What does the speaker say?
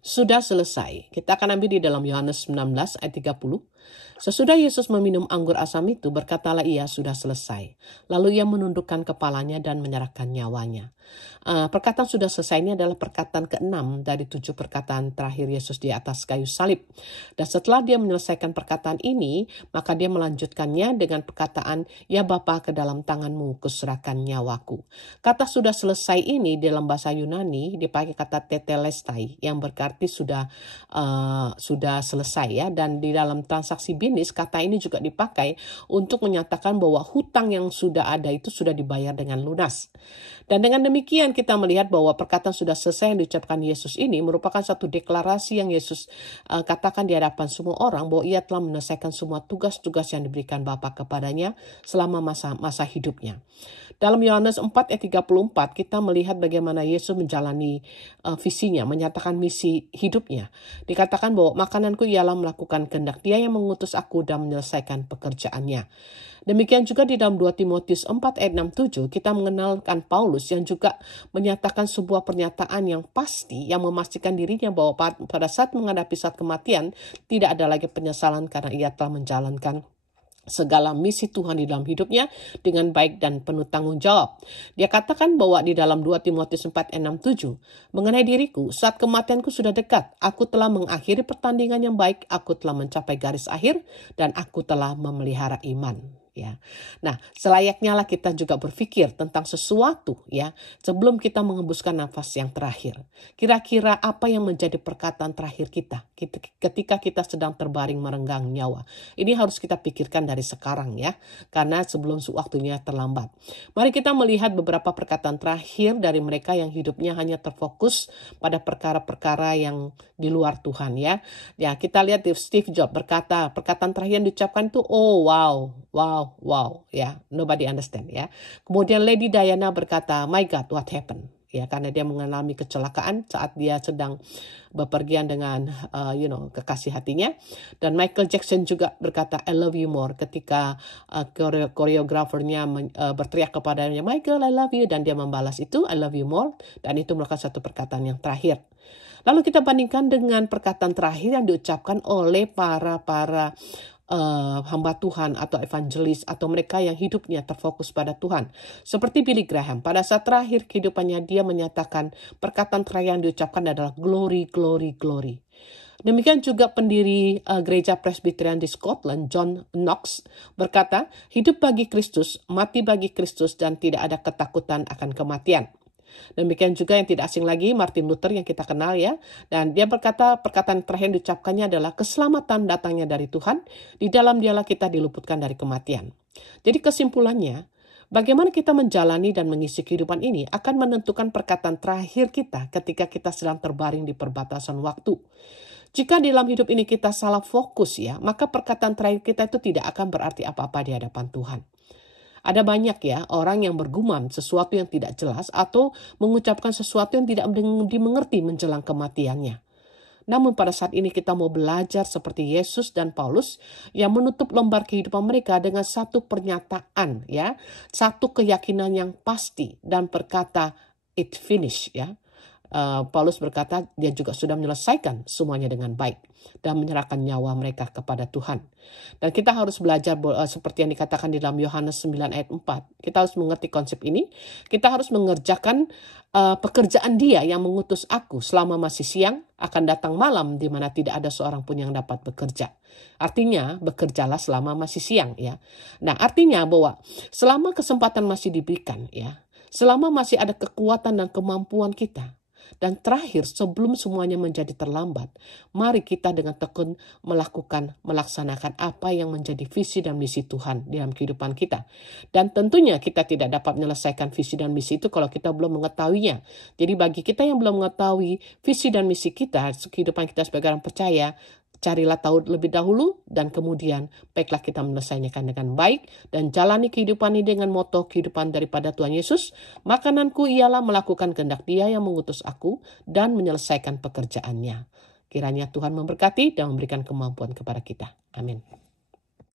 sudah selesai. Kita akan ambil di dalam Yohanes 19 ayat 30. Sesudah Yesus meminum anggur asam itu, berkatalah ia, sudah selesai. Lalu ia menundukkan kepalanya dan menyerahkan nyawanya. Perkataan sudah selesai ini adalah perkataan ke-6 dari 7 perkataan terakhir Yesus di atas kayu salib. Dan setelah dia menyelesaikan perkataan ini, maka dia melanjutkannya dengan perkataan, ya Bapa, ke dalam tanganmu kuserahkan nyawaku. Kata sudah selesai ini dalam bahasa Yunani dipakai kata tetelestai yang berarti sudah selesai ya. Dan di dalam transaksi bisnis kata ini juga dipakai untuk menyatakan bahwa hutang yang sudah ada itu sudah dibayar dengan lunas. Dan dengan demikian kita melihat bahwa perkataan sudah selesai yang diucapkan Yesus ini merupakan satu deklarasi yang Yesus katakan di hadapan semua orang bahwa ia telah menyelesaikan semua tugas-tugas yang diberikan Bapa kepadanya selama masa hidupnya. Dalam Yohanes 4 ayat 34 kita melihat bagaimana Yesus menjalani visinya, menyatakan misi hidupnya. Dikatakan bahwa makananku ialah melakukan kehendak Dia yang mengutus aku dan menyelesaikan pekerjaannya. Demikian juga di dalam 2 Timotius 4 ayat 6-7 kita mengenalkan Paulus yang juga menyatakan sebuah pernyataan yang pasti yang memastikan dirinya bahwa pada saat menghadapi saat kematian tidak ada lagi penyesalan karena ia telah menjalankan segala misi Tuhan di dalam hidupnya dengan baik dan penuh tanggung jawab. Dia katakan bahwa di dalam 2 Timotius 4 ayat 6-7, mengenai diriku, saat kematianku sudah dekat, aku telah mengakhiri pertandingan yang baik, aku telah mencapai garis akhir, dan aku telah memelihara iman. Ya. Nah, selayaknya lah kita juga berpikir tentang sesuatu ya sebelum kita mengembuskan nafas yang terakhir. Kira-kira apa yang menjadi perkataan terakhir kita ketika kita sedang terbaring merenggang nyawa. Ini harus kita pikirkan dari sekarang ya, karena sebelum waktunya terlambat. Mari kita melihat beberapa perkataan terakhir dari mereka yang hidupnya hanya terfokus pada perkara-perkara yang di luar Tuhan ya. Ya, kita lihat Steve Jobs berkata, perkataan terakhir yang diucapkan itu, oh wow, ya, nobody understand ya. Kemudian Lady Diana berkata, my God, what happened? Ya, karena dia mengalami kecelakaan saat dia sedang bepergian dengan kekasih hatinya. Dan Michael Jackson juga berkata, I love you more, ketika koreografernya berteriak kepadanya, Michael, I love you, dan dia membalas itu, I love you more, dan itu merupakan satu perkataan yang terakhir. Lalu kita bandingkan dengan perkataan terakhir yang diucapkan oleh para hamba Tuhan atau evangelis atau mereka yang hidupnya terfokus pada Tuhan. Seperti Billy Graham, pada saat terakhir kehidupannya dia menyatakan perkataan terakhir yang diucapkan adalah glory, glory, glory. Demikian juga pendiri gereja Presbyterian di Scotland, John Knox, berkata, hidup bagi Kristus, mati bagi Kristus, dan tidak ada ketakutan akan kematian. Demikian juga yang tidak asing lagi, Martin Luther yang kita kenal ya. Dan dia berkata, perkataan terakhir yang diucapkannya adalah keselamatan datangnya dari Tuhan, di dalam dialah kita diluputkan dari kematian. Jadi kesimpulannya, bagaimana kita menjalani dan mengisi kehidupan ini akan menentukan perkataan terakhir kita ketika kita sedang terbaring di perbatasan waktu. Jika di dalam hidup ini kita salah fokus ya, maka perkataan terakhir kita itu tidak akan berarti apa-apa di hadapan Tuhan. Ada banyak ya orang yang bergumam sesuatu yang tidak jelas atau mengucapkan sesuatu yang tidak dimengerti menjelang kematiannya. Namun pada saat ini kita mau belajar seperti Yesus dan Paulus yang menutup lembar kehidupan mereka dengan satu pernyataan ya, satu keyakinan yang pasti dan berkata it finished ya. Paulus berkata dia juga sudah menyelesaikan semuanya dengan baik dan menyerahkan nyawa mereka kepada Tuhan. Dan kita harus belajar seperti yang dikatakan di dalam Yohanes 9 ayat 4. Kita harus mengerti konsep ini. Kita harus mengerjakan pekerjaan Dia yang mengutus aku selama masih siang, akan datang malam di mana tidak ada seorang pun yang dapat bekerja. Artinya bekerjalah selama masih siang ya. Nah, artinya bahwa selama kesempatan masih diberikan ya, selama masih ada kekuatan dan kemampuan kita, dan terakhir, sebelum semuanya menjadi terlambat, mari kita dengan tekun melaksanakan apa yang menjadi visi dan misi Tuhan dalam kehidupan kita. Dan tentunya kita tidak dapat menyelesaikan visi dan misi itu kalau kita belum mengetahuinya. Jadi bagi kita yang belum mengetahui visi dan misi kita, kehidupan kita sebagai orang percaya, carilah tahu lebih dahulu dan kemudian baiklah kita menyelesaikan dengan baik dan jalani kehidupan ini dengan moto kehidupan daripada Tuhan Yesus. Makananku ialah melakukan kehendak Dia yang mengutus aku dan menyelesaikan pekerjaannya. Kiranya Tuhan memberkati dan memberikan kemampuan kepada kita. Amin.